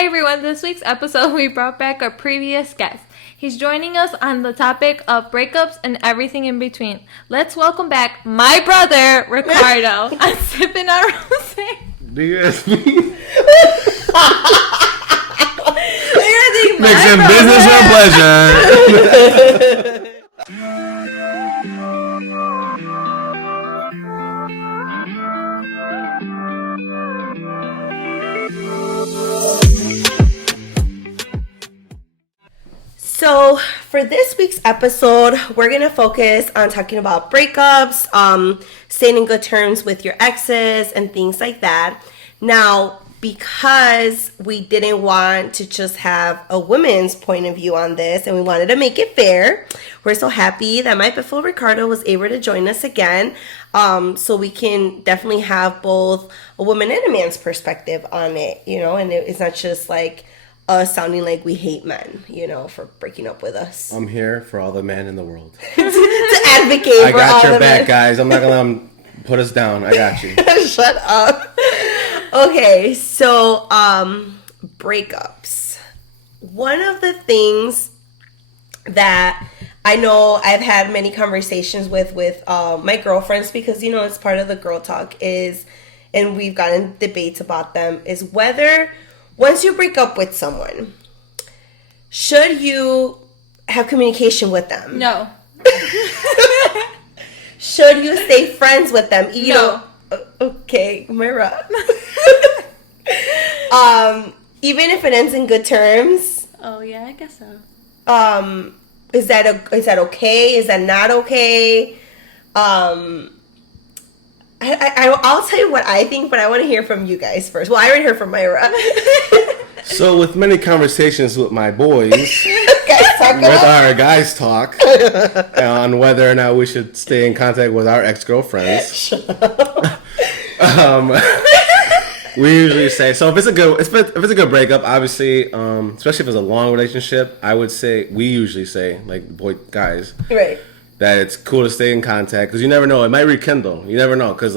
Hey everyone, this week's episode we brought back a previous guest. He's joining us on the topic of breakups and everything in between. Let's welcome back my brother, Ricardo. I'm sipping on Rosé. Do you ask me? Mixing business with pleasure. So for this week's episode, we're going to focus on talking about breakups, staying in good terms with your exes and things like that. Now, because we didn't want to just have a woman's point of view on this and we wanted to make it fair, we're so happy that my beautiful Ricardo was able to join us again. So we can definitely have both a woman and a man's perspective on it, you know, and it's not just like us sounding like we hate men, you know, for breaking up with us. I'm here for all the men in the world. To advocate I for all got your the back, men. guys. I'm not going to let them put us down. I got you. Shut up. Okay, so breakups. One of the things that I know I've had many conversations with my girlfriends, because, you know, it's part of the girl talk, is, and we've gotten debates about them, is whether once you break up with someone, should you have communication with them? No. Should you stay friends with them? You No. know, okay, Mayra. Even if it ends in good terms. Oh yeah, I guess so. Is that okay? Is that not okay? I'll tell you what I think, but I want to hear from you guys first. Well, I already heard from Mayra. So with many conversations with my boys, with our guys talk, on whether or not we should stay in contact with our ex-girlfriends, we usually say, so if it's a good breakup, obviously, especially if it's a long relationship, I would say, we usually say, like guys, Right. that it's cool to stay in contact, because you never know, it might rekindle. You never know, because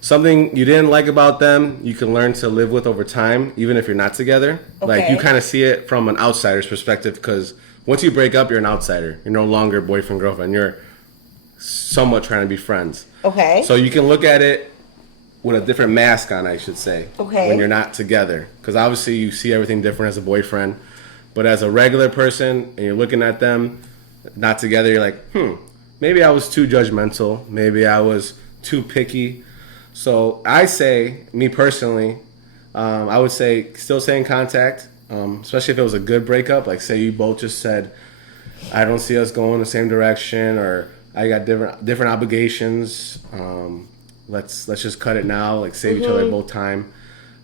something you didn't like about them, you can learn to live with over time, even if you're not together. Okay. Like, you kind of see it from an outsider's perspective, because once you break up, you're an outsider. You're no longer boyfriend, girlfriend. You're somewhat trying to be friends. Okay. So you can look at it with a different mask on, I should say. Okay. When you're not together. Because obviously you see everything different as a boyfriend. But as a regular person, and you're looking at them not together, you're like, maybe I was too judgmental. Maybe I was too picky. So I say, me personally, I would say still stay in contact, especially if it was a good breakup. Like, say you both just said, I don't see us going the same direction, or I got different obligations. Let's just cut it now. Like, save each other both time.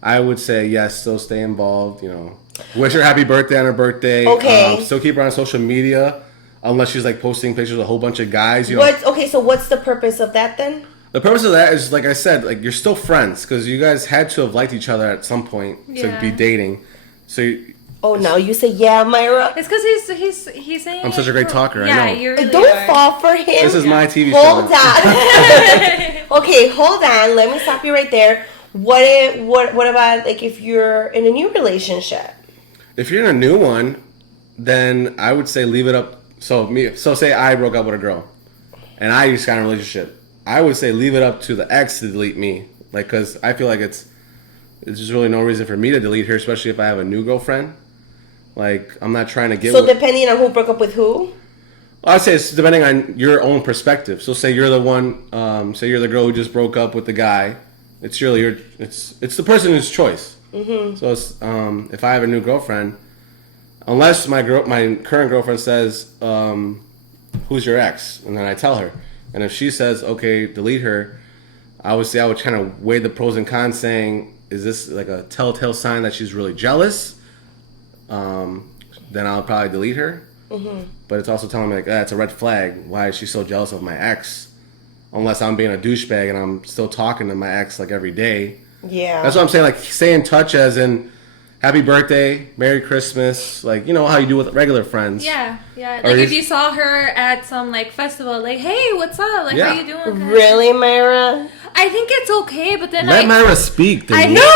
I would say yes, still stay involved. You know, wish her happy birthday on her birthday. Okay. Still keep her on social media, unless she's like posting pictures of a whole bunch of guys. You know. So what's the purpose of that then? The purpose of that is, like I said, like, you're still friends, because you guys had to have liked each other at some point to be dating. So Now you say Mayra. It's because he's saying. I'm such a great talker. Yeah, I know. you really Don't are. fall for him. This is my TV Hold show. on. Okay, hold on. Let me stop you right there. What about, like, if you're in a new relationship? If you're in a new one, then I would say leave it up. So say I broke up with a girl, and I just got in a relationship. I would say leave it up to the ex to delete me, like, because I feel like it's just really no reason for me to delete her, especially if I have a new girlfriend. Like, I'm not trying to get. So depending on who broke up with who. I'd say it's depending on your own perspective. So say you're the one, say you're the girl who just broke up with the guy. It's really it's the person's choice. Mm-hmm. So it's, if I have a new girlfriend, unless my current girlfriend says, who's your ex? And then I tell her. And if she says, okay, delete her, I would kind of weigh the pros and cons, saying, is this like a telltale sign that she's really jealous? Then I'll probably delete her. Mm-hmm. But it's also telling me, like, it's a red flag. Why is she so jealous of my ex? Unless I'm being a douchebag and I'm still talking to my ex, like, every day. Yeah. That's what I'm saying. Like, stay in touch, as in, happy birthday, Merry Christmas, like, you know how you do with regular friends. Yeah. Like, if you saw her at some, like, festival, like, hey, what's up? Like, how you doing? Really, Mayra? I think it's okay, but then Let Mayra speak. I know her.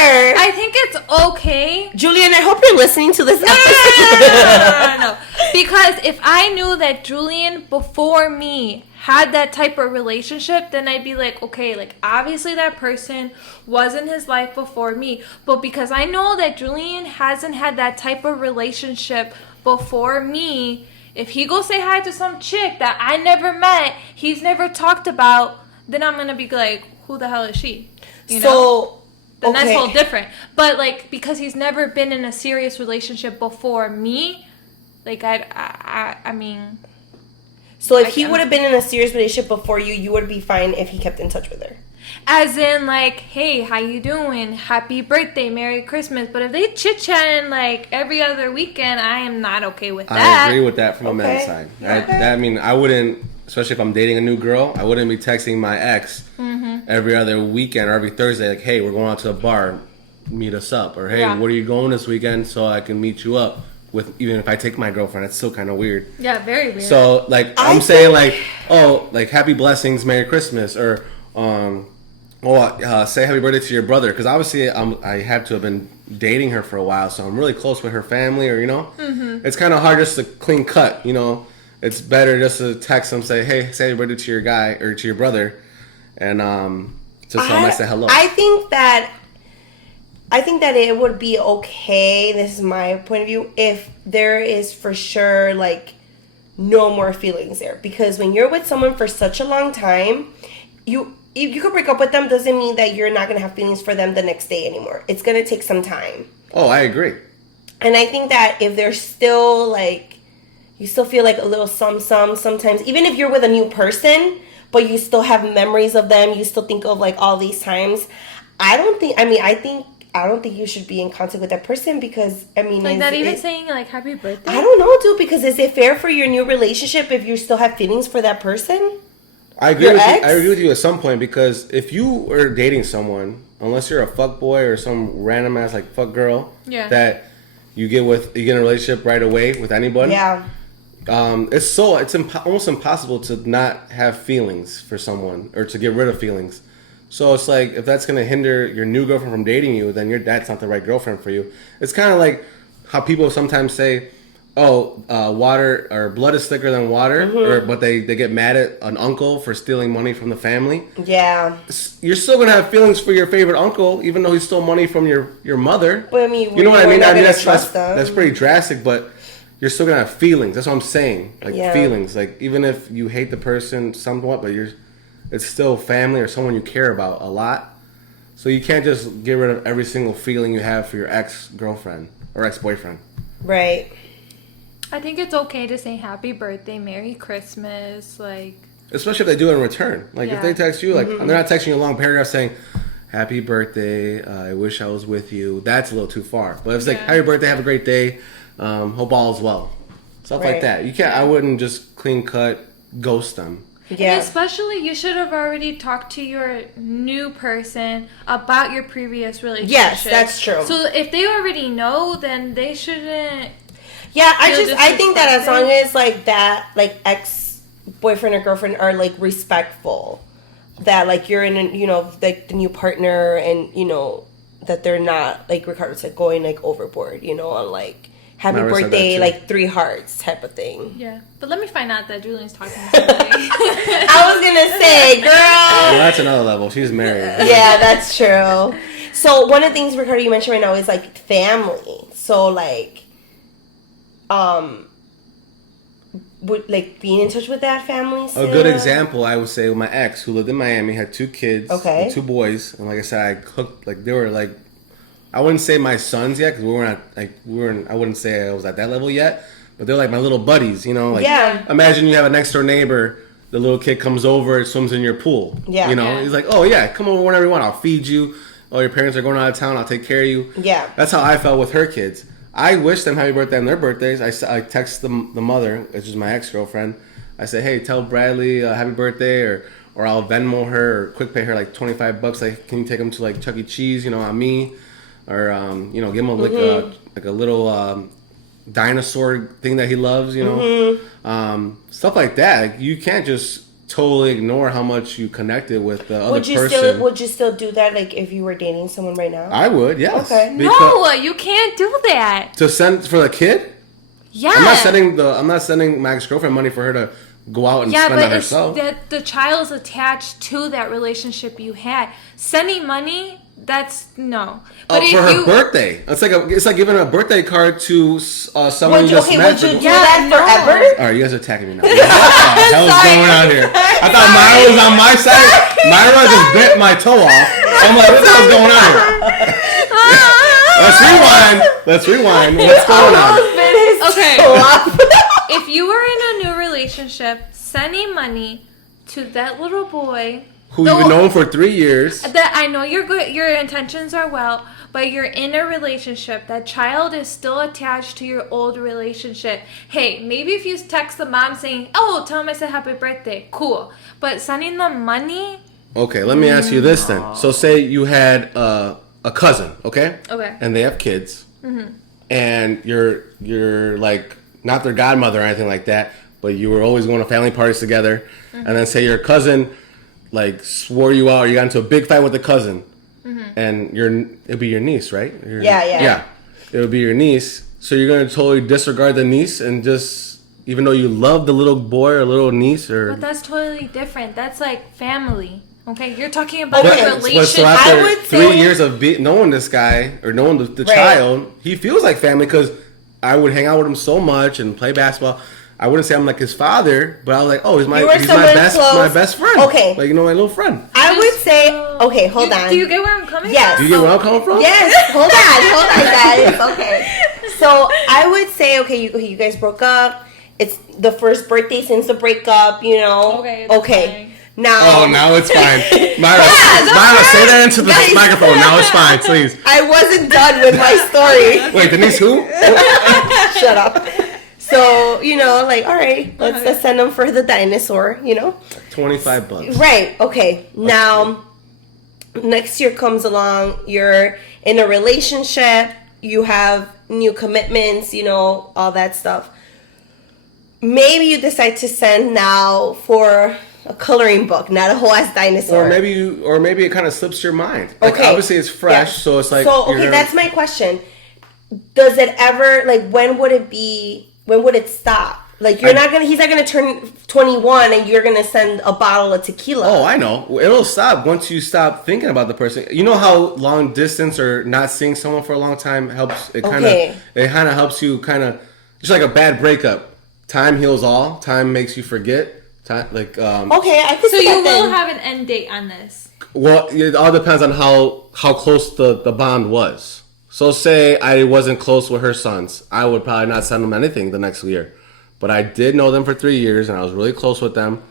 I think it's okay. Julian, I hope you're listening to this episode. No. Because if I knew that Julian before me had that type of relationship, then I'd be like, okay, like obviously that person was in his life before me. But because I know that Julian hasn't had that type of relationship before me, if he goes say hi to some chick that I never met, he's never talked about, then I'm gonna be like, who the hell is she? You know? Then that's all different. But like because he's never been in a serious relationship before me, like I mean. So if he would have been in a serious relationship before you, you would be fine if he kept in touch with her. As in, like, hey, how you doing? Happy birthday, Merry Christmas. But if they chit-chatting, like, every other weekend, I am not okay with that. I agree with that from a man's side. I mean, I wouldn't, especially if I'm dating a new girl, I wouldn't be texting my ex every other weekend or every Thursday, like, hey, we're going out to a bar, meet us up. Or, hey, where are you going this weekend so I can meet you up? With even if I take my girlfriend, it's still kind of weird. Yeah, very weird. So, like, I'm saying, like, oh, like, happy blessings, Merry Christmas. Or, say happy birthday to your brother, because obviously I had to have been dating her for a while, so I'm really close with her family, or it's kind of hard just to clean cut, it's better just to text them, say, hey, say happy birthday to your guy or to your brother, and just tell them I say hello. I think that it would be okay, this is my point of view, if there is for sure like no more feelings there, because when you're with someone for such a long time, you could break up with them, doesn't mean that you're not going to have feelings for them the next day anymore. It's going to take some time. Oh, I agree. And I think that if they're still, like, you still feel like a little sometimes, even if you're with a new person, but you still have memories of them, you still think of, like, all these times, I don't think you should be in contact with that person, because, I mean... Like, not even saying, like, happy birthday? I don't know, dude, because is it fair for your new relationship if you still have feelings for that person? I agree with you at some point, because if you are dating someone, unless you're a fuck boy or some random ass like fuck girl that you get in a relationship right away with anybody, it's almost impossible to not have feelings for someone or to get rid of feelings. So it's like, if that's going to hinder your new girlfriend from dating you, then that's not the right girlfriend for you. It's kind of like how people sometimes say, water or blood is thicker than water, but they get mad at an uncle for stealing money from the family. Yeah. You're still going to have feelings for your favorite uncle, even though he stole money from your mother. But I mean, you know what I mean? That's pretty drastic, but you're still going to have feelings. That's what I'm saying. Like, feelings. Like, even if you hate the person somewhat, but it's still family or someone you care about a lot. So you can't just get rid of every single feeling you have for your ex-girlfriend or ex-boyfriend. Right. I think it's okay to say happy birthday, Merry Christmas, like... Especially if they do it in return. Like, if they text you, like, they're not texting you a long paragraph saying, happy birthday, I wish I was with you. That's a little too far. But if it's like, happy birthday, have a great day, hope all is well. Stuff like that. You can't, I wouldn't just clean cut, ghost them. Yeah. And especially, you should have already talked to your new person about your previous relationship. Yes, that's true. So if they already know, then they shouldn't... Yeah, I think that as long as like that, like ex-boyfriend or girlfriend are like respectful, that like you're in, like the new partner, and that they're not, like Ricardo said, going like overboard, on like happy birthday, like 3 hearts type of thing. Yeah, but let me find out that Julian's talking to me. I was gonna say, girl. Well, that's another level. She's married. Yeah, that's true. So one of the things, Ricardo, you mentioned right now is like family. So like. Would like being in touch with that family still? A good example, I would say, with my ex who lived in Miami, had 2 kids, and 2 boys, and like I said, I cooked, like, they were like, I wouldn't say my sons yet, because I wouldn't say I was at that level yet, but they're like my little buddies, imagine you have a next door neighbor, the little kid comes over, swims in your pool, he's like, oh yeah, come over whenever you want, I'll feed you, oh, your parents are going out of town, I'll take care of you. That's how I felt with her kids. I wish them happy birthday on their birthdays. I text the mother, which is my ex-girlfriend. I say, hey, tell Bradley happy birthday, or I'll Venmo her, or quick pay her like $25. Like, can you take him to like Chuck E. Cheese, on me, or give him a little dinosaur thing that he loves, stuff like that. Like, you can't just totally ignore how much you connected with the other person. Would you still do that, like, if you were dating someone right now? I would, yes. Okay. No, you can't do that. To send for the kid? Yeah. I'm not sending my ex-girlfriend money for her to go out and spend on herself. Yeah, but the child's attached to that relationship you had. Sending money, that's no. But for her birthday. It's like giving a birthday card to someone you just met. Would you do that forever? All right, you guys are attacking me now. What the hell's going on here? I thought Myra was on my side. Myra just bit my toe off. I'm like, what the hell's going on here? Let's rewind. What's going on? Okay. If you were in a new relationship, sending money to that little boy who you've known for 3 years. That I know your intentions are well, but you're in a relationship. That child is still attached to your old relationship. Hey, maybe if you text the mom saying, "Oh, tell him I said happy birthday," cool. But sending them money. Okay, let me ask you this then. So say you had a cousin, okay? Okay. And they have kids. Mm-hmm. And you're like not their godmother or anything like that, but you were always going to family parties together. Mm-hmm. And then say your cousin like swore you out, or you got into a big fight with the cousin, and it'd be your niece, right? Yeah. It would be your niece. So you're gonna totally disregard the niece and just, even though you love the little boy or little niece, or but that's totally different. That's like family. Okay, you're talking about a relationship. So after 3 years of knowing this guy or knowing the child, he feels like family because I would hang out with him so much and play basketball. I wouldn't say I'm like his father, but I was like, oh, he's my best friend. Okay. Like, my little friend. I would say, okay, hold on. Do you get where I'm coming from? Do you get where I'm coming from? Yes. Hold on, guys. Okay. So I would say, okay, you guys broke up. It's the first birthday since the breakup, Okay. Okay. Now. Oh, now it's fine. Myra, say that into the microphone. Now it's fine, please. I wasn't done with my story. Wait, Denise who? Shut up. So, like, all right, let's send them for the dinosaur, $25. Right, okay. Now, next year comes along, you're in a relationship, you have new commitments, all that stuff. Maybe you decide to send now for a coloring book, not a whole ass dinosaur. Or maybe it kind of slips your mind. Like, okay. Obviously it's fresh, so it's like... So, okay, that's my question. Does it ever, like, when would it stop? Like, he's not gonna turn 21 and you're gonna send a bottle of tequila. Oh, I know. It'll stop once you stop thinking about the person. You know how long distance or not seeing someone for a long time helps? It kind of helps you just like a bad breakup. Time heals all. Time makes you forget. Time, like, okay, I can see that. So you will have an end date on this. Well, it all depends on how close the bond was. So say I wasn't close with her sons, I would probably not send them anything the next year. But I did know them for 3 years, and I was really close with them.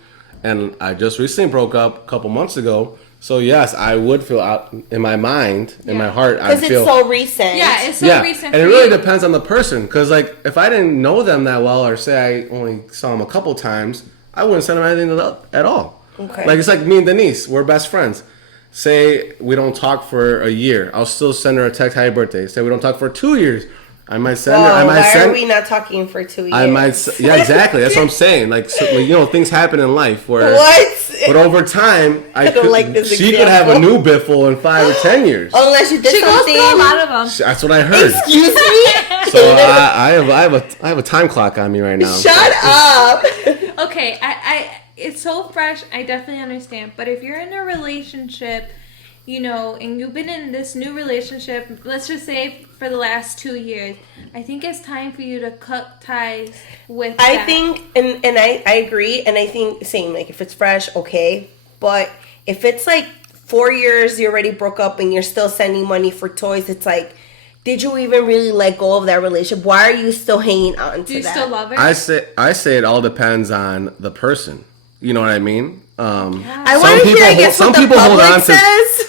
And I just recently broke up a couple months ago. So yes, I would feel out in my mind, in my heart. Because it's so recent. Yeah, it's so recent. And it really depends on the person. Because like, if I didn't know them that well, or say I only saw them a couple times, I wouldn't send them anything at all. Okay. Like, it's like me and Denise, we're best friends. Say we don't talk for a year, I'll still send her a text, happy birthday. Say we don't talk for 2 years, I might send her. Why are we not talking for 2 years? Yeah, exactly. That's what I'm saying. Like, things happen in life where. What? But over time, I don't like this she example. could have a new biffle in 5 or 10 years. Unless you did something. Goes through a lot of them. That's what I heard. Excuse me. So I have a time clock on me right now. Shut up. Okay, it's so fresh. I definitely understand. But if you're in a relationship, and you've been in this new relationship, let's just say for the last 2 years, I think it's time for you to cut ties with I think, and I agree, and I think, same, like, if it's fresh, okay. But if it's like 4 years, you already broke up, and you're still sending money for toys, it's like, did you even really let go of that relationship? Why are you still hanging on to that? Do you still love her? I say it all depends on the person. You know what I mean? I want to hear, I guess, what the public says.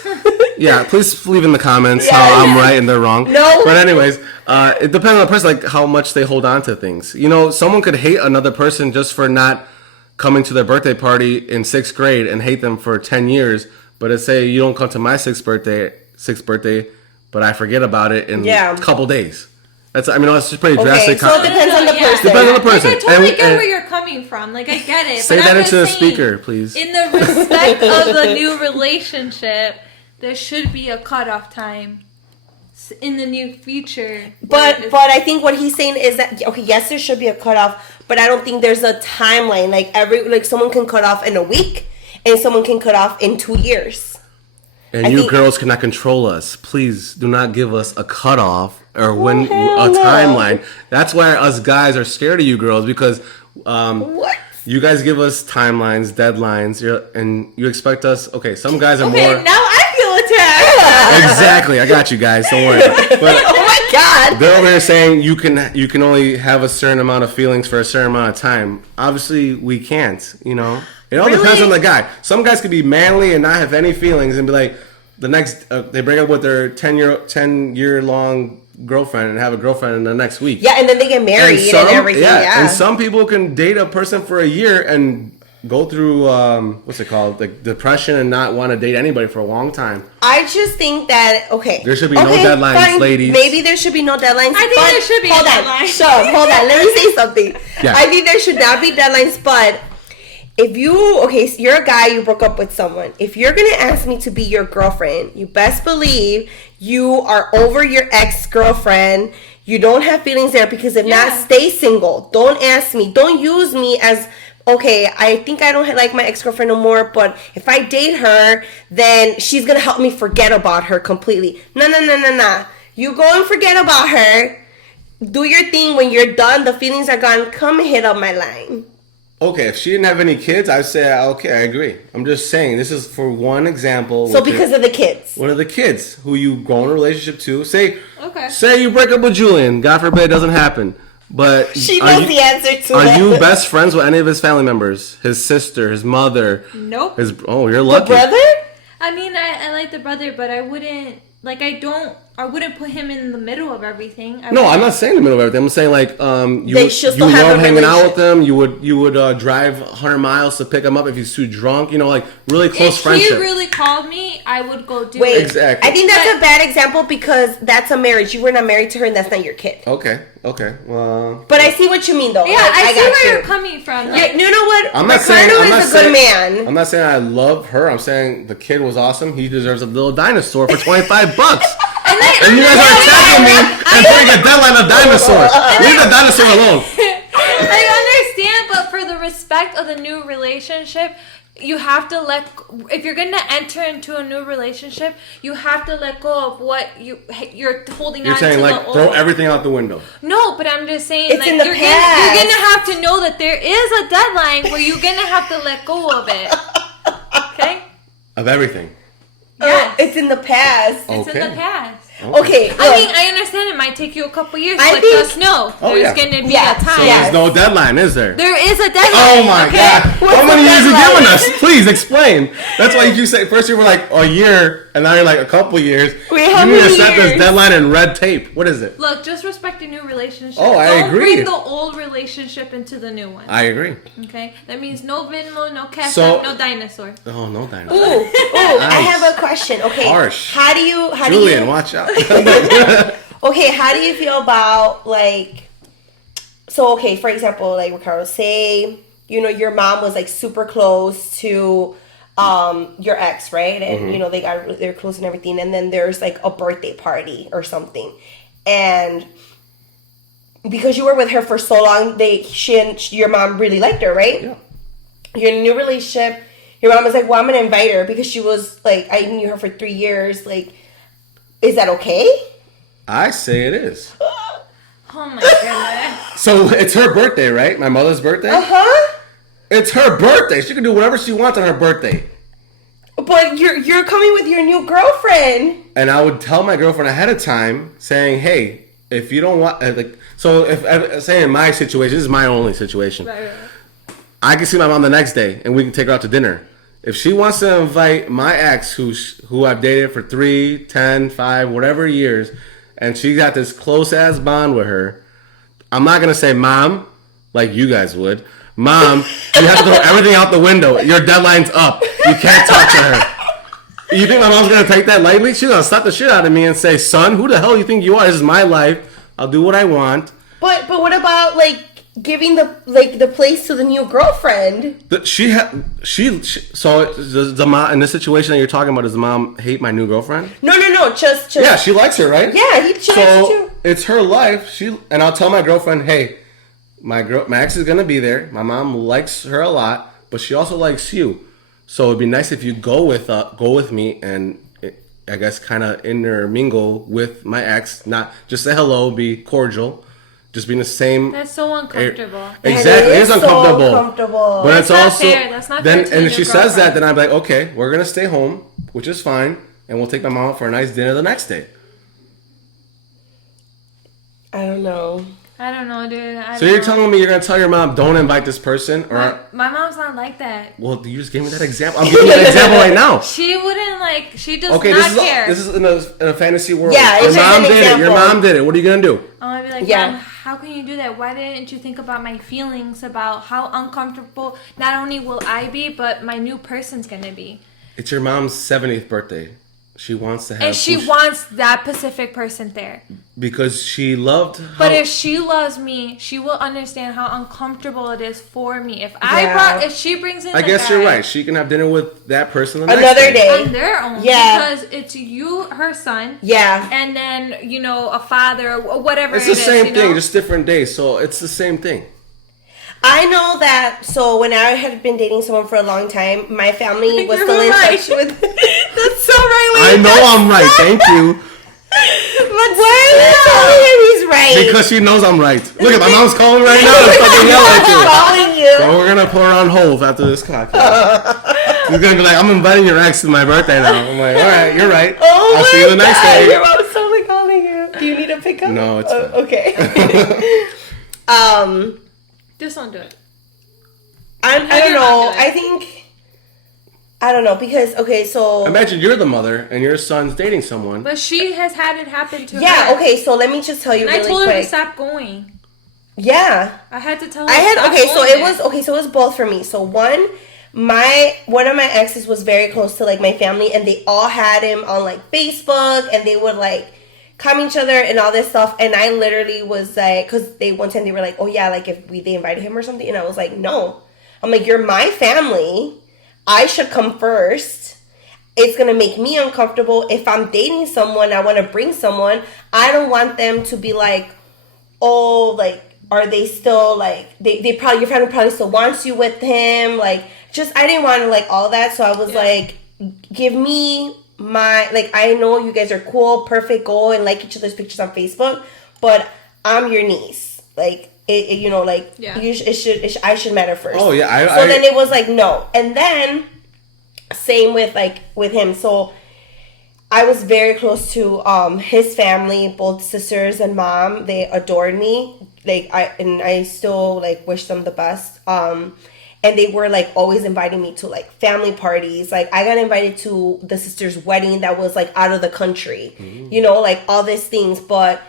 Yeah, please leave in the comments how I'm right and they're wrong. No. But anyways, it depends on the person, like how much they hold on to things. Someone could hate another person just for not coming to their birthday party in 6th grade and hate them for 10 years. But let's say you don't come to my sixth birthday, but I forget about it in a couple days. That's just pretty Okay, drastic. so it depends on the person. Depends on the person. Like, I totally get where you're coming from. Like, I get it. Say but that I'm into the just saying, speaker, please. In the respect of the new relationship, there should be a cutoff time in the near future. But I think what he's saying is that, okay, yes, there should be a cutoff, but I don't think there's a timeline. Like someone can cut off in a week, and someone can cut off in 2 years. And you girls cannot control us. Please do not give us a cutoff or timeline. That's why us guys are scared of you girls, because you guys give us timelines, deadlines, and you expect us. Okay, some guys are more. Okay, now I feel attacked. Exactly, I got you guys. Don't worry. But Oh my God! they're over here saying you can only have a certain amount of feelings for a certain amount of time. Obviously, we can't. It all depends on the guy. Some guys could be manly and not have any feelings and be like, the next they break up with their 10-year long girlfriend and have a girlfriend in the next week. Yeah, and then they get married and everything. Yeah, and some people can date a person for a year and go through what's it called, like depression, and not want to date anybody for a long time. I just think that there should be no deadlines, ladies. Maybe there should be no deadlines. I think there should be hold a on. deadline. Hold on. Let me say something. Yeah. I think there should not be deadlines, but if so you're a guy, you broke up with someone. If you're gonna ask me to be your girlfriend, you best believe you are over your ex-girlfriend. You don't have feelings there, because if not, stay single. Don't ask me. Don't use me as, okay, I think I don't like my ex-girlfriend no more, but if I date her, then she's gonna help me forget about her completely. No. You go and forget about her. Do your thing. When you're done, the feelings are gone, come hit up my line. Okay, if she didn't have any kids, I'd say, okay, I agree. I'm just saying, this is for one example. So because of the kids. What are the kids who you go in a relationship to? Say you break up with Julian. God forbid it doesn't happen. But she knows the answer to it. Are you best friends with any of his family members? His sister, his mother? Nope. You're lucky. The brother? I mean, I like the brother, but I wouldn't, I wouldn't put him in the middle of everything. I'm not saying the middle of everything. I'm saying you love hanging out with them. You would drive 100 miles to pick him up if he's too drunk. Really close friendship. If he really called me, I would go do it. Wait, exactly. I think that's a bad example, because that's a marriage. You were not married to her, and that's not your kid. Okay. Well. But I see what you mean, though. Yeah, I see where you're coming from. You know what? I'm not saying is a good man. I'm not saying I love her. I'm saying the kid was awesome. He deserves a little dinosaur for $25. And you guys are attacking me and putting a deadline on a dinosaur. Leave the dinosaur alone. I understand, but for the respect of the new relationship, you have to if you're going to enter into a new relationship, you have to let go of what you're holding on to. You're saying, throw everything out the window. No, but I'm just saying, it's in you're the going to have to know that there is a deadline where you're going to have to let go of it. Okay? Of everything. Yes. It's in the past. It's in the past. Okay. I mean, I understand it might take you a couple years, but just know there's going to be a time. So there's no deadline, is there? There is a deadline. Oh my God. How many years are you giving us? Please explain. That's why you say, first you were like a year, and now you're like a couple years. Wait, how you many need to set years? this deadline in red tape. What is it? Look, just respect the new relationship. Oh, I agree. Don't bring the old relationship into the new one. I agree. Okay? That means no Venmo, no Cash App, no dinosaur. Oh, no dinosaur. Ooh, Nice. I have a question. Okay. Harsh. How do you Julian, watch out. Okay, how do you feel about for example, Ricardo, say, your mom was super close to your ex, right? And they're close and everything, and then there's a birthday party or something. And because you were with her for so long, your mom really liked her, right? Yeah. You're in a new relationship. Your mom was like, well, I'm going to invite her because she was I knew her for 3 years. Is that okay? I say it is. Oh my goodness. So it's her birthday, right? My mother's birthday? Uh-huh. It's her birthday. She can do whatever she wants on her birthday. But you're coming with your new girlfriend. And I would tell my girlfriend ahead of time, saying, hey, if you don't want... say in my situation, this is my only situation. Right. I can see my mom the next day, and we can take her out to dinner. If she wants to invite my ex, who I've dated for 3, 10, 5, whatever years, and she got this close-ass bond with her, I'm not going to say, Mom, like you guys would. Mom, you have to throw everything out the window. Your deadline's up. You can't talk to her. You think my mom's going to take that lightly? She's going to slap the shit out of me and say, son, who the hell do you think you are? This is my life. I'll do what I want. But what about like giving the place to the new girlfriend? So does the mom in this situation that you're talking about? Does the mom hate my new girlfriend? No. Just yeah, she likes her, right? Yeah, she likes her too. It's her life. And I'll tell my girlfriend, hey, my ex is gonna be there. My mom likes her a lot, but she also likes you. So it'd be nice if you go with me and I guess kind of intermingle with my ex. Not just say hello, be cordial. Just being the same. That's so uncomfortable. Exactly, it is uncomfortable. So uncomfortable. But it's also fair. That's not fair. And if she says that, then I'm like, okay, we're gonna stay home, which is fine, and we'll take my mom out for a nice dinner the next day. I don't know, dude. So you're telling me you're gonna tell your mom don't invite this person, or my mom's not like that. Well, you just gave me that example. I'm giving you that example right now. She wouldn't like. She does okay, not care. This is in a fantasy world. Yeah, your mom did it. Your mom did it. What are you gonna do? I'm gonna be like, Mom, how can you do that? Why didn't you think about my feelings, about how uncomfortable not only will I be, but my new person's gonna be? It's your mom's 70th birthday. She wants to have... And she wants that specific person there. Because she loved... But if she loves me, she will understand how uncomfortable it is for me. If she brings in I guess you're right. She can have dinner with that person another next day. On their own. Yeah. Because it's you, her son. Yeah. And then, a father, or whatever it's the same thing, just different days. So it's the same thing. I know that. So when I had been dating someone for a long time, my family was still in touch with. That's so right. I know I'm right. Thank you. But why are you telling him he's right? Because she knows I'm right. Look at my mom's calling right now. I'm fucking yelling at you. Calling you. So we're gonna put her on hold after this podcast. She's gonna be like, I'm inviting your ex to my birthday now. I'm like, all right, you're right. Oh I'll see you the next day. Your mom's totally calling you. Do you need a pickup? No, it's fine. Okay. Just don't do it. I don't know. I don't know because so imagine you're the mother and your son's dating someone. But she has had it happen to her. Yeah. Okay. So let me just tell you. And really I told quick. her to stop going. Yeah. I had to tell her. So it was both for me. So one of my exes was very close to like my family, and they all had him on like Facebook, and they would like come each other and all this stuff. And I literally was like, because one time they were like, oh yeah, like if they invited him or something, and I was like, no. I'm like, you're my family. I should come first. It's going to make me uncomfortable. If I'm dating someone, I want to bring someone. I don't want them to be like, oh, like, are they still, like, they probably, your family probably still wants you with him. Like, just, I didn't want to, like, all that. So I was like, give me my, like, I know you guys are cool, perfect, go and like each other's pictures on Facebook, but I'm your niece. Like, I should matter first. Oh yeah, then it was like no, and then same with him. So I was very close to his family, both sisters and mom. They adored me. Like I still like wish them the best. And they were like always inviting me to like family parties. Like I got invited to the sister's wedding that was like out of the country. Mm-hmm. Like all these things, but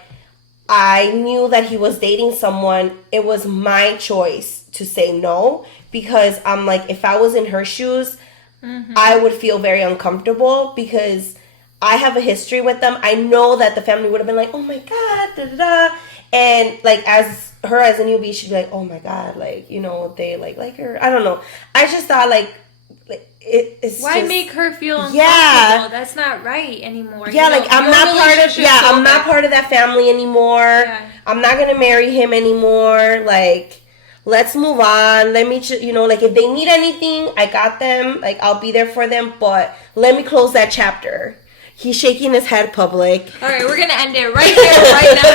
I knew that he was dating someone. It was my choice to say no because I'm like, if I was in her shoes, I would feel very uncomfortable because I have a history with them. I know that the family would have been like, oh my God, da da da. And like as a newbie, she'd be like, oh my God, like, they like her. I don't know. I just thought like it's why just, make her feel uncomfortable? Yeah, that's not right anymore. Yeah, like I'm not part of that family anymore. Yeah. I'm not gonna marry him anymore. Like, let's move on. Let me like if they need anything, I got them. Like I'll be there for them. But let me close that chapter. He's shaking his head public. All right, we're gonna end it right there, right now.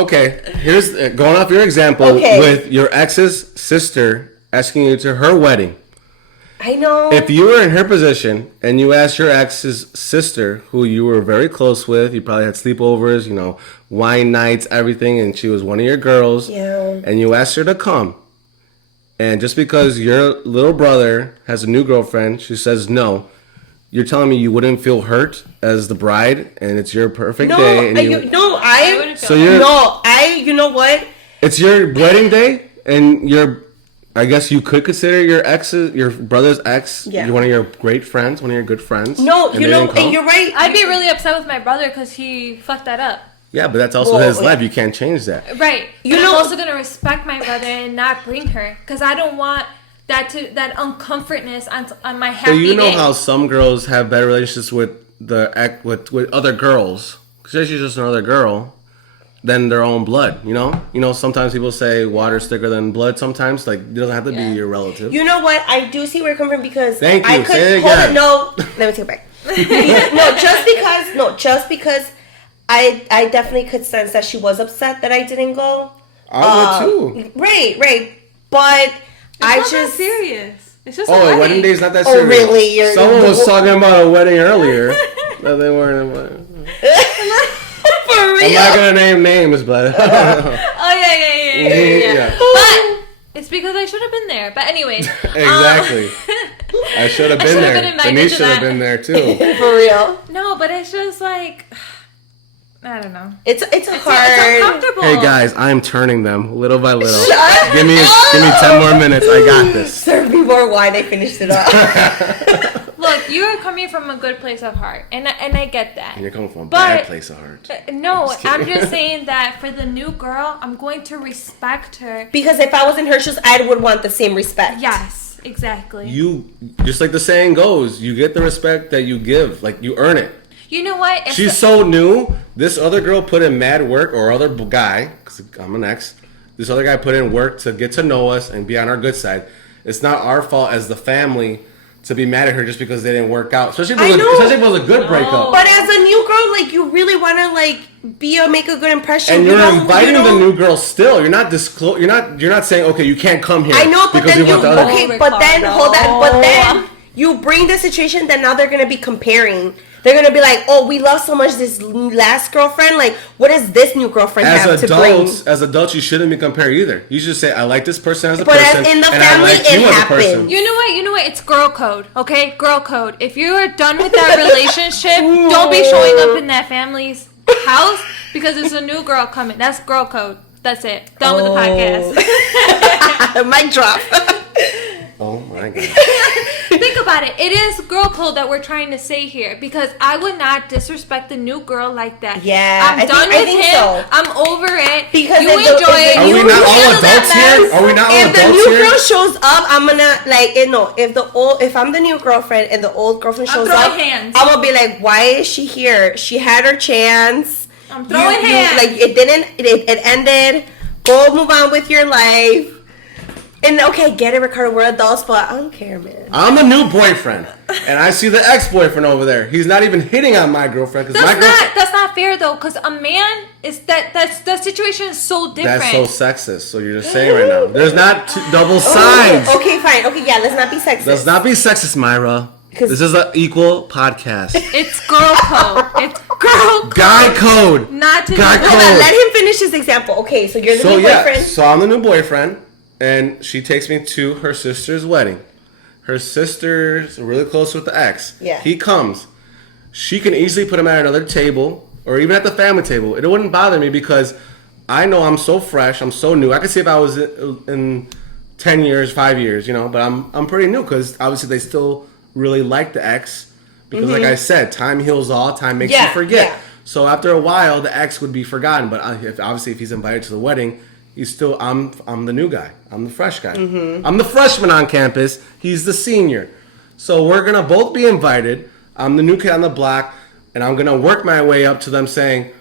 Okay, here's going off your example with your ex's sister asking you to her wedding. I know. If you were in her position and you asked your ex's sister, who you were very close with, you probably had sleepovers, wine nights, everything, and she was one of your girls, and you asked her to come, and just because your little brother has a new girlfriend, she says no, you're telling me you wouldn't feel hurt as the bride, and it's your perfect day? And you know what? It's your wedding day, and I guess you could consider your brother's ex, one of your great friends, one of your good friends. No, and you're right. I'd be really upset with my brother because he fucked that up. Yeah, but that's also his life. You can't change that. Right. I'm also going to respect my brother and not bring her. Because I don't want that uncomfortness on my happy day. But you know how some girls have better relationships with other girls. Because she's just another girl. Than their own blood, you know. Sometimes people say water's thicker than blood. Sometimes, like, it doesn't have to be your relative. You know what? I do see where you're coming from because Thank you. I could say it hold again. it. No, let me take it back. just because I definitely could sense that she was upset that I didn't go. I would too. Right. But it's not serious. It's just a wedding day is not that serious. Oh, really? Someone was talking about a wedding earlier that they weren't invited. For real? I'm not gonna name names, but yeah. But it's because I should have been there. But anyways, exactly. I should have been there. Denise should have been there too. For real? No, but it's just like I don't know. It's hard. It's uncomfortable. Hey guys, I'm turning them little by little. Give me 10 more minutes. I got this. Serve me more wine. I finished it off. Look, you are coming from a good place of heart, and I get that. And you're coming from a bad place of heart. No, I'm just saying that for the new girl, I'm going to respect her. Because if I was in her shoes, I would want the same respect. Yes, exactly. You, just like the saying goes, you get the respect that you give. Like, you earn it. You know what? She's so new. This other girl put in mad work, or other guy, because I'm an ex. This other guy put in work to get to know us and be on our good side. It's not our fault as the family to be mad at her just because they didn't work out. Especially if it was a good breakup. But as a new girl, like, you really want to, like, make a good impression. And you're inviting the new girl still. You're not you're not saying, okay, you can't come here. I know, but then but then you bring the situation that now they're going to be comparing. They're going to be like, oh, we love so much this last girlfriend. Like, what does this new girlfriend have to bring? As adults, you shouldn't be comparing either. You should say, I like this person as a person. But as in the family, it happens. You know what? It's girl code, okay? Girl code. If you are done with that relationship, don't be showing up in that family's house because it's a new girl coming. That's girl code. That's it. Done with the podcast. Mic drop. Oh my God. Think about it. It is girl code that we're trying to say here because I would not disrespect the new girl like that. Yeah, I'm done with him. So. I'm over it. Because you enjoy it. Are we not all adults here? Are we not all adults here? If the new girl shows up, I'm gonna if I'm the new girlfriend and the old girlfriend shows up, I'm gonna be like, why is she here? She had her chance. I'm throwing hands. Like it ended. Go move on with your life. And okay, get it, Ricardo, we're adults, but I don't care, man. I'm the new boyfriend, and I see the ex-boyfriend over there. He's not even hitting on my girlfriend. That's not fair, though, because a man is that situation is so different. That's so sexist. So you're just saying right now. There's not double sides. Okay, fine. Okay, yeah, let's not be sexist. Let's not be sexist, Mayra. This is an equal podcast. It's girl code. It's girl code. Guy code. Not to guy code. Hold on, let him finish his example. Okay, so you're the new boyfriend. So I'm the new boyfriend. And she takes me to her sister's wedding. Her sister's really close with the ex. Yeah. He comes. She can easily put him at another table or even at the family table. It wouldn't bother me because I know I'm so fresh. I'm so new. I could see if I was in 10 years, 5 years, but I'm pretty new because obviously they still really like the ex. Because like I said, time heals all. Time makes you forget. Yeah. So after a while, the ex would be forgotten. But if he's invited to the wedding, he's still, I'm the new guy. I'm the fresh guy. Mm-hmm. I'm the freshman on campus. He's the senior. So we're going to both be invited. I'm the new kid on the block. And I'm going to work my way up to them saying,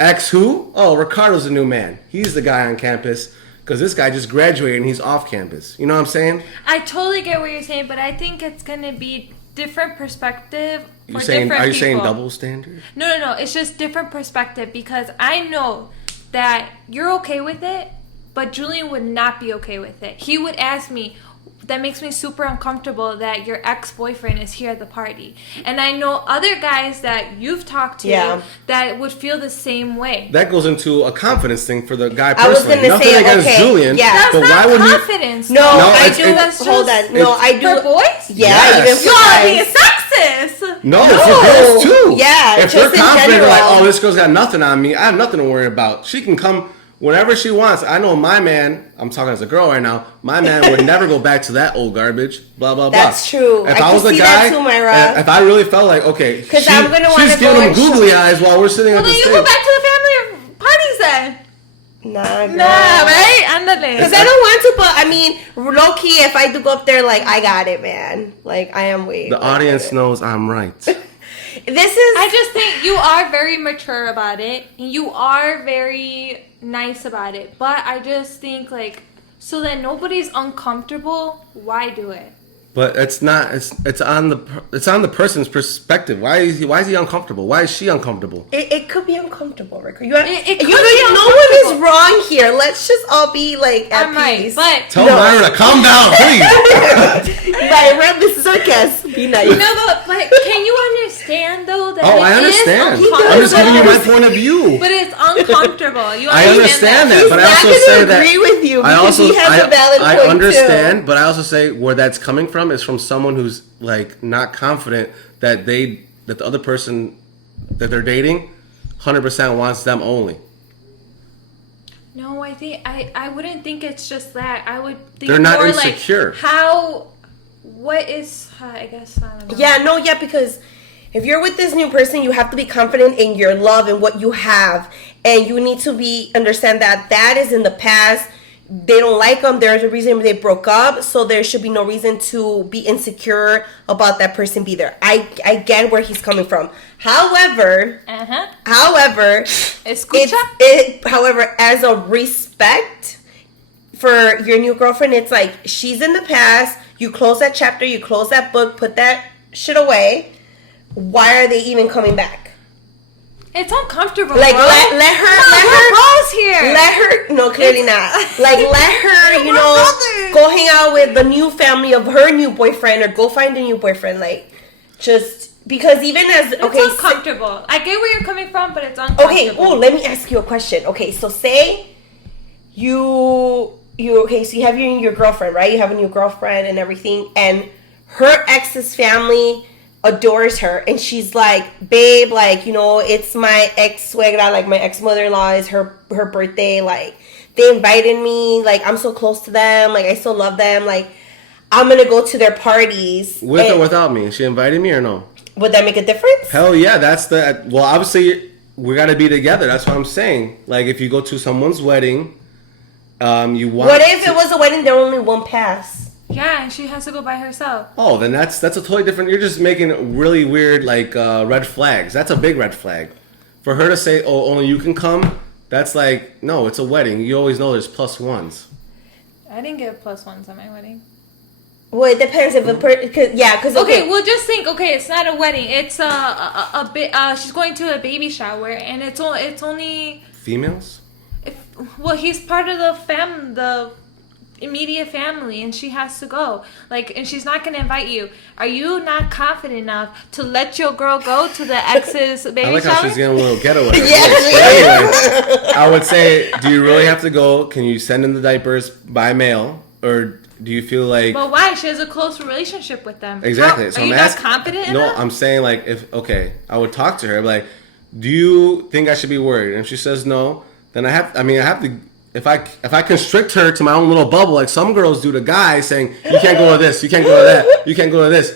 X who? Oh, Ricardo's the new man. He's the guy on campus. Because this guy just graduated and he's off campus. You know what I'm saying? I totally get what you're saying. But I think it's going to be different perspective for different people. Are you saying double standard? No. It's just different perspective. Because I know that you're okay with it, but Julian would not be okay with it. He would ask me, that makes me super uncomfortable that your ex-boyfriend is here at the party. And I know other guys that you've talked to that would feel the same way. That goes into a confidence thing for the guy personally. I was going to say, against Julian. Yeah. That's but not why confidence. No, I do. Hold on. No, I do. For boys? Yeah. Yes. You are being sexist. No, for girls too. Yeah, if they're confident, like, oh, this girl's got nothing on me, I have nothing to worry about. She can come whenever she wants. I know my man, I'm talking as a girl right now, my man would never go back to that old garbage, blah, blah, blah. That's true. If I was a guy, too, if I really felt like, okay, she's giving him googly eyes while we're sitting at the table. table. Well, then you go back to the family parties then. Nah, right? Andale. Because I don't want to, but I mean, low key, if I do go up there, like, I got it, man. Like, I am way. The audience knows I'm right. I just think you are very mature about it. You are very nice about it. But I just think, like, so that nobody's uncomfortable, why do it? But it's not. It's on the person's perspective. Why is he uncomfortable? Why is she uncomfortable? It could be uncomfortable, Rick. No one is wrong here. Let's just all be like at peace. But tell Mayra to calm down, please. Mayra, this is our guest. Be nice. No, but can you understand though that? Oh, I understand. I'm just giving you my point of view. But it's uncomfortable. I understand that, but I also say that. Agree with you. I also he has a valid point I understand, too. but I also say where that's coming from is from someone who's like not confident that the other person that they're dating 100% wants them only. No, I think I wouldn't think it's just that. I would think they're not more insecure. Like what is I guess I don't know. Because if you're with this new person, you have to be confident in your love and what you have, and you need to understand that is in the past. They don't like them. There's a reason they broke up, so there should be no reason to be insecure about that person be there. I get where he's coming from. However, however, as a respect for your new girlfriend, it's like she's in the past. You close that chapter, you close that book, put that shit away. Why are they even coming back? It's uncomfortable. Like bro. let her pause here. Let her no, clearly not. Like let her, go hang out with the new family of her new boyfriend, or go find a new boyfriend. Like just because even as it's uncomfortable. I get where you're coming from, but it's uncomfortable. Okay. Oh, let me ask you a question. Okay, so say you so you have your girlfriend, right? You have a new girlfriend and everything, and her ex's family adores her, and she's like, babe, like, it's my ex-suegra, like my ex-mother-in-law is her birthday, like they invited me, like I'm so close to them, like I still love them, like I'm gonna go to their parties with or without me. She invited me or no? Would that make a difference? Hell yeah. Well, obviously we gotta be together. That's what I'm saying. Like if you go to someone's wedding, what if it was a wedding there only one pass? Yeah, and she has to go by herself. Oh, then that's a totally different. You're just making really weird like red flags. That's a big red flag. For her to say, "Oh, only you can come," that's like, no, it's a wedding. You always know there's plus ones. I didn't get plus ones at my wedding. Well, it depends if because okay, well, just think. Okay, it's not a wedding. It's a bit. She's going to a baby shower, and it's only females. Well, he's part of the immediate family, and she has to go, like, and she's not going to invite you. Are you not confident enough to let your girl go to the ex's baby shower? I like how she's getting a little getaway. Yes. Anyway, I would say, do you really have to go? Can you send in the diapers by mail, or do you feel like? But why? She has a close relationship with them. Exactly. So are you not confident enough? No, I'm saying like I would talk to her like, do you think I should be worried? And if she says no, then I have to. If I constrict her to my own little bubble, like some girls do to guys, saying you can't go to this, you can't go to that, you can't go to this,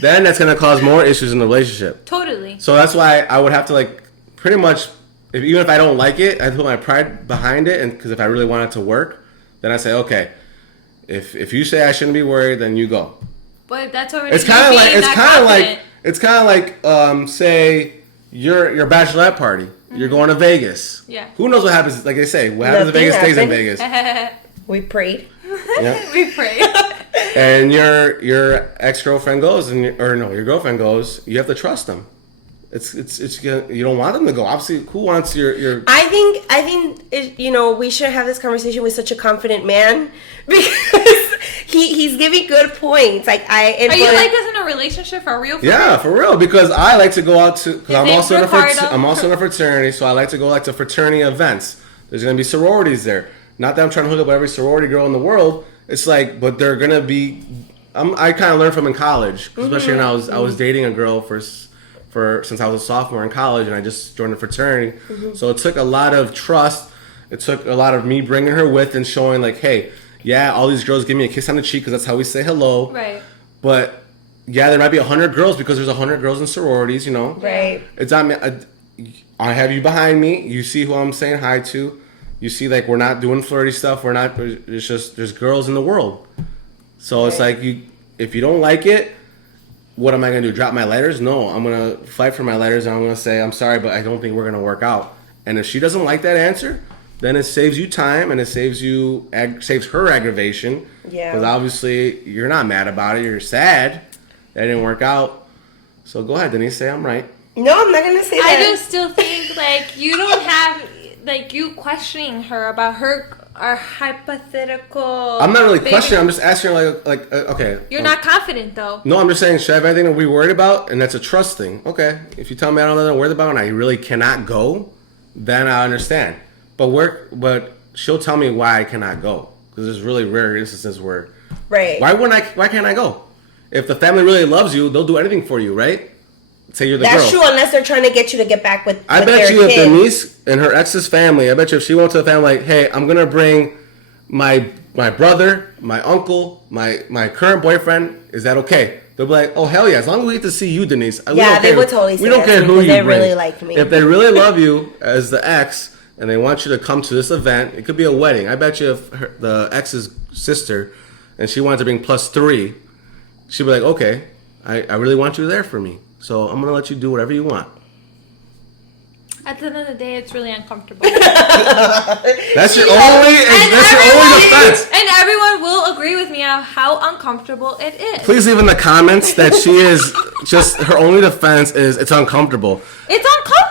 then that's gonna cause more issues in the relationship. Totally. So that's why I would have to like pretty much, even if I don't like it, I put my pride behind it, and because if I really want it to work, then I say okay, if you say I shouldn't be worried, then you go. But that's already. It's kind of like say your bachelorette party. You're going to Vegas. Yeah. Who knows what happens? Like they say, what happens in Vegas stays in Vegas. We prayed. Yeah. We prayed. And your ex-girlfriend goes, your girlfriend goes. You have to trust them. It's you don't want them to go. Obviously, who wants your? I think we should have this conversation with such a confident man because he's giving good points. Like are you like this in a relationship for real? Yeah, for real. Because I like to go out to. Because I'm also in a fraternity, so I like to go to fraternity events. There's gonna be sororities there. Not that I'm trying to hook up with every sorority girl in the world. It's like, but they're gonna be. I kind of learned from in college, especially when I was dating a girl since I was a sophomore in college, and I just joined a fraternity. So it took a lot of trust It took a lot of me bringing her with and showing like, hey, yeah, all these girls give me a kiss on the cheek because that's how we say hello. Right. But yeah, there might be 100 girls because there's 100 girls in sororities, you know. Right. It's not. I have you behind me. You see who I'm saying hi to. You see, like, we're not doing flirty stuff. We're not. It's just there's girls in the world. So it's like if you don't like it, what am I gonna do? Drop my letters? No, I'm gonna fight for my letters and I'm gonna say I'm sorry, but I don't think we're gonna work out. And if she doesn't like that answer, then it saves you time and it saves her aggravation. Yeah. Because obviously you're not mad about it. You're sad that it didn't work out. So go ahead, Denise. Say I'm right. No, I'm not gonna say that. I just still think like you don't have like you questioning her about her hypothetical. I'm not really questioning. I'm just asking her like okay. You're not confident though. No, I'm just saying, should I have anything to be worried about? And that's a trust thing. Okay. If you tell me I don't know what I'm worried about and I really cannot go, then I understand. But she'll tell me why I cannot go. Because there's really rare instances where right. Why can't I go? If the family really loves you, they'll do anything for you, right? Say you're the girl. That's true, unless they're trying to get you to get back with I bet you if Denise and her ex's family, I bet you if she went to the family like, hey, I'm gonna bring my brother, my uncle, my current boyfriend, is that okay? They'll be like, oh hell yeah, as long as we get to see you, Denise. They would totally say we don't care who you they bring. really like me. If they really love you as the ex and they want you to come to this event, it could be a wedding. I bet you if the ex's sister and she wanted to bring +3, she'd be like, okay, I really want you there for me. So I'm gonna let you do whatever you want. At the end of the day, it's really uncomfortable. That's your only defense. And everyone will agree with me on how uncomfortable it is. Please leave in the comments that she is just her only defense is it's uncomfortable. It's uncomfortable.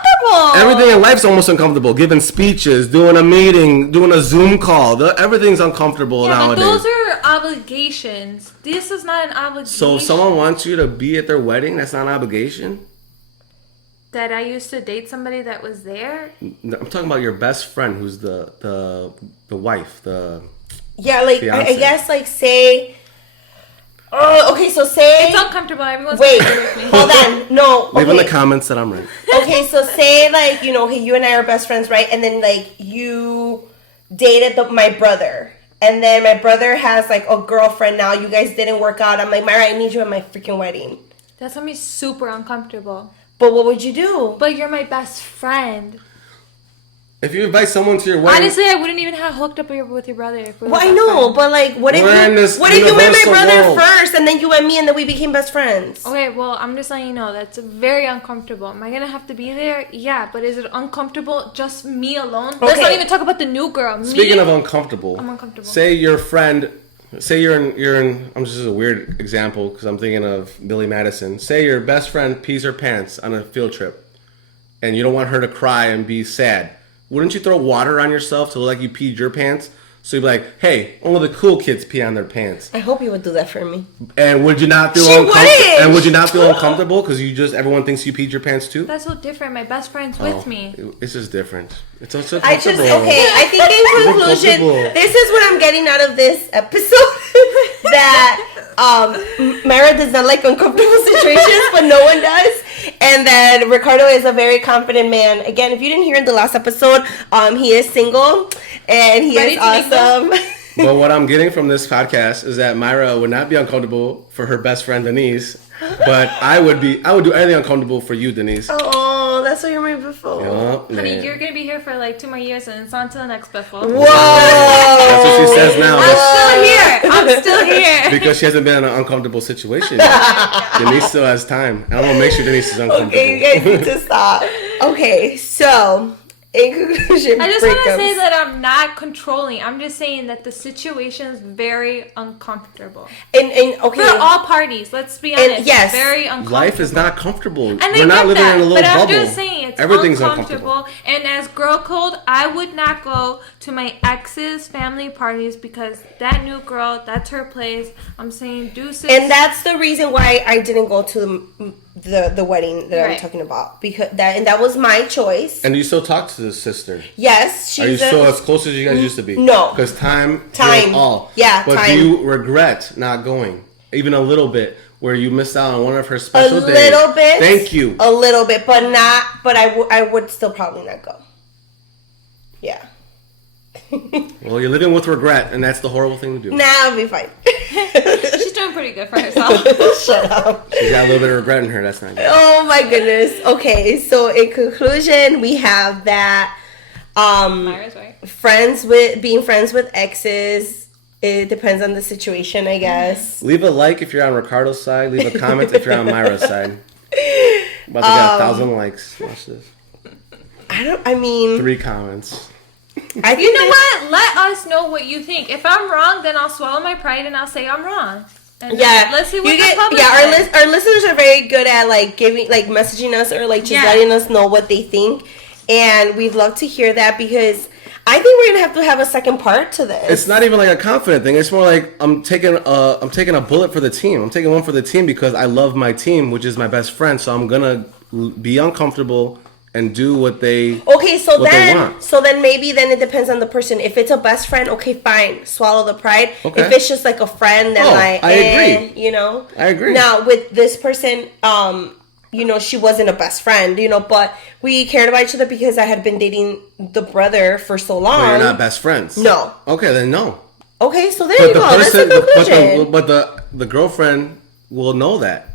Everything in life's almost uncomfortable. Giving speeches, doing a meeting, doing a Zoom call. Everything's uncomfortable nowadays. But those are obligations. This is not an obligation. So if someone wants you to be at their wedding, that's not an obligation? That I used to date somebody that was there? I'm talking about your best friend who's the wife, Yeah, like fiance. I guess like say okay, so say it's uncomfortable. Everyone's gonna agree with me. Hold on. No. Okay. Leave in the comments that I'm right. Okay, so say like, you know, hey, you and I are best friends, right? And then like you dated my brother. And then my brother has like a girlfriend now. You guys didn't work out. I'm like, Mayra, I need you at my freaking wedding. That's gonna be super uncomfortable. But what would you do? But you're my best friend. If you invite someone to your wedding, Honestly, I wouldn't even have hooked up with your brother. If we were Well, I best know, friends. but like, what if you met my brother first, and then you met me, and then we became best friends? Okay, well, I'm just letting you know that's very uncomfortable. Am I gonna have to be there? Yeah, but is it uncomfortable just me alone? Let's not even talk about the new girl. Speaking of uncomfortable, I'm uncomfortable. Say your friend. Say you're in. I'm just a weird example because I'm thinking of Billy Madison. Say your best friend pees her pants on a field trip, and you don't want her to cry and be sad. Wouldn't you throw water on yourself to look like you peed your pants? So you'd be like, hey, only the cool kids pee on their pants. I hope you would do that for me. And would you not feel uncomfortable? And would you not feel uncomfortable because everyone thinks you peed your pants too? That's so different. My best friend's with me. It's just different. It's also I think in conclusion, this is what I'm getting out of this episode. That Mayra does not like uncomfortable situations, but no one does. And then Ricardo is a very confident man. Again, if you didn't hear in the last episode, he is single and he is awesome. But what I'm getting from this podcast is that Mayra would not be uncomfortable for her best friend Denise, but I would do anything uncomfortable for you, Denise. Oh, that's what you made before. Honey, you're gonna be here for like 2 more years, and it's on to the next Biffle. Whoa! That's what she says now. I'm still here. Because she hasn't been in an uncomfortable situation yet. Denise still has time. And I'm gonna make sure Denise is uncomfortable. Okay, you guys need to stop. Okay, so in conclusion, I just want to say that I'm not controlling. I'm just saying that the situation is very uncomfortable. And okay, for all parties, let's be honest. And yes, very uncomfortable. Life is not comfortable. And we're not living in a little but bubble. I'm just saying it's Everything's uncomfortable. And as girl code, I would not go to my ex's family parties because that new girl, that's her place. I'm saying deuces. And that's the reason why I didn't go to the wedding that I'm talking about, because that was my choice. And do you still talk to the sister? Yes, Are you still as close as you guys used to be? No, because time all. Yeah, but do you regret not going, even a little bit, where you missed out on one of her special days? A little bit. Thank you. A little bit, but not. But I would still probably not go. Yeah. Well, you're living with regret, and that's the horrible thing to do. Nah, I'll be fine. She's doing pretty good for herself. Shut up. She's got a little bit of regret in her. That's not good. Oh my goodness. Okay, so in conclusion, we have that Myra's right. being friends with exes. It depends on the situation, I guess. Leave a like if you're on Ricardo's side. Leave a comment if you're on Myra's side. About to get 1,000 likes. Watch this. 3 comments. I think You know what? Let us know what you think. If I'm wrong, then I'll swallow my pride and I'll say I'm wrong. And Yeah, let's see what the public yeah. says. Our listeners are very good at like giving, like messaging us or like just letting us know what they think, and we'd love to hear that because I think we're gonna have a second part to this. It's not even like a confident thing. It's more like I'm taking a bullet for the team. I'm taking one for the team because I love my team, which is my best friend. So I'm gonna be uncomfortable and do what they want. So then maybe then it depends on the person. If it's a best friend, okay, fine, swallow the pride. Okay. If it's just like a friend, then I agree. You know, I agree. Now with this person, you know, she wasn't a best friend, you know, but we cared about each other because I had been dating the brother for so long. But you're not best friends. No. Okay, then no. Okay, so there you go. That's the conclusion. But the girlfriend will know that.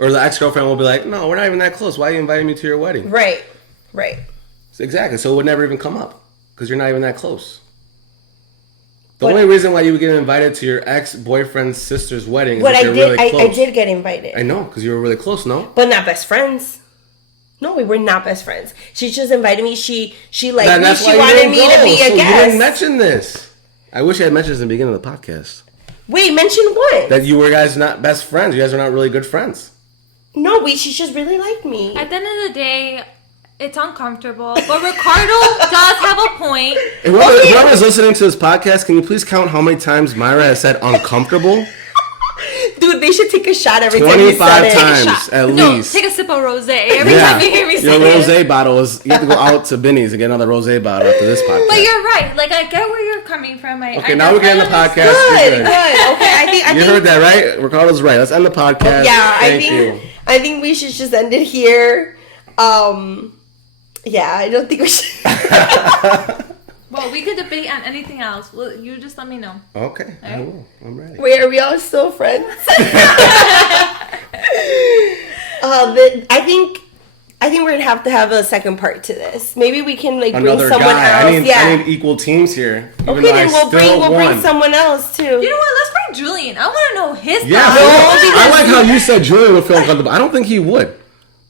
Or the ex-girlfriend will be like, no, we're not even that close. Why are you inviting me to your wedding? Right. Exactly. So it would never even come up. Because you're not even that close. The only reason why you would get invited to your ex-boyfriend's sister's wedding is if you're really close. I did get invited. I know, because you were really close, no? But not best friends. No, we were not best friends. She just invited me. She liked me. She wanted me to be a guest. You didn't mention this. I wish I had mentioned this in the beginning of the podcast. Wait, mention what? That you were guys not best friends. You guys are not really good friends. No, she just really liked me. At the end of the day, it's uncomfortable. But Ricardo does have a point. Whoever's listening to this podcast, can you please count how many times Mayra has said uncomfortable? Dude, they should take a shot every time you said 25 it. times at No, least. take a sip of rosé every time you hear me say Your it. rosé bottle is. You have to go out to Binny's and get another rosé bottle after this podcast. But you're right. Like, I get where you're coming from. Okay, now we're getting the podcast. Good. Okay, I think you heard that, right? Ricardo's right. Let's end the podcast. Yeah, Thank you. I think we should just end it here. Yeah, I don't think we should. Well, we could debate on anything else. Well, you just let me know. Okay, I will. I'm ready. Wait, are we all still friends? I think we're gonna have to have a second part to this. Maybe we can like Another bring someone guy. else. I need equal teams here. Okay, then we'll bring someone else too. You know what? Let's bring Julian. I want to know his Yeah, thoughts. I like how you said Julian would feel uncomfortable. I don't think he would.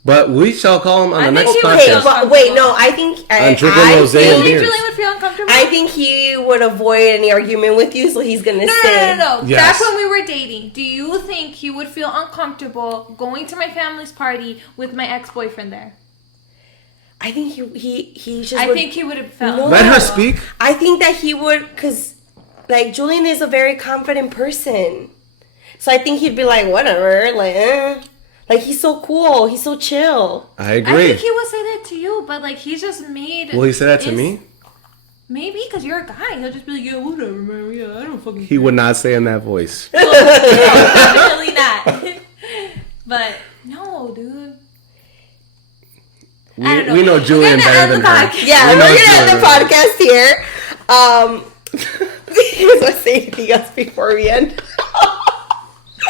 But we shall call him on the next podcast. But wait, no, I think I'm drinking rosé and beers. Julian would feel uncomfortable? I think he would avoid any argument with you, so he's gonna stay. No. Yes. Back when we were dating, do you think he would feel uncomfortable going to my family's party with my ex-boyfriend there? I think he just. I think he would have felt. No. Let her speak. I think that he would, cause like Julian is a very confident person, so I think he'd be like, whatever, like he's so cool, he's so chill. I agree. I think he would say that to you, but like he just made. Will he say that to me? Maybe because you're a guy, he'll just be like, yeah, whatever, man. Yeah, I don't fucking. He would not say in that voice. Well, no, definitely not. But no, dude. We know Julian better than her. Yeah, we're gonna end the podcast here. You want to say anything else before we end?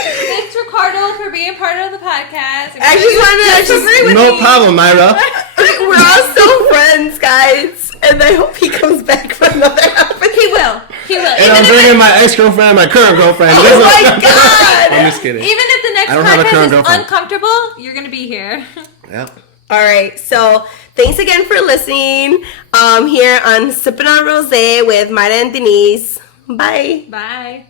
Thanks, Ricardo, for being part of the podcast. I just wanted to agree with No problem, Mayra. We're all still friends, guys, and I hope he comes back for another episode. He will. And I'm bringing my ex-girlfriend and my current girlfriend. Oh my god! I'm just kidding. Even if the next podcast is uncomfortable, you're gonna be here. Yeah. All right, so thanks again for listening. Here on Sippin on Rosé with Mayra and Denise. Bye. Bye.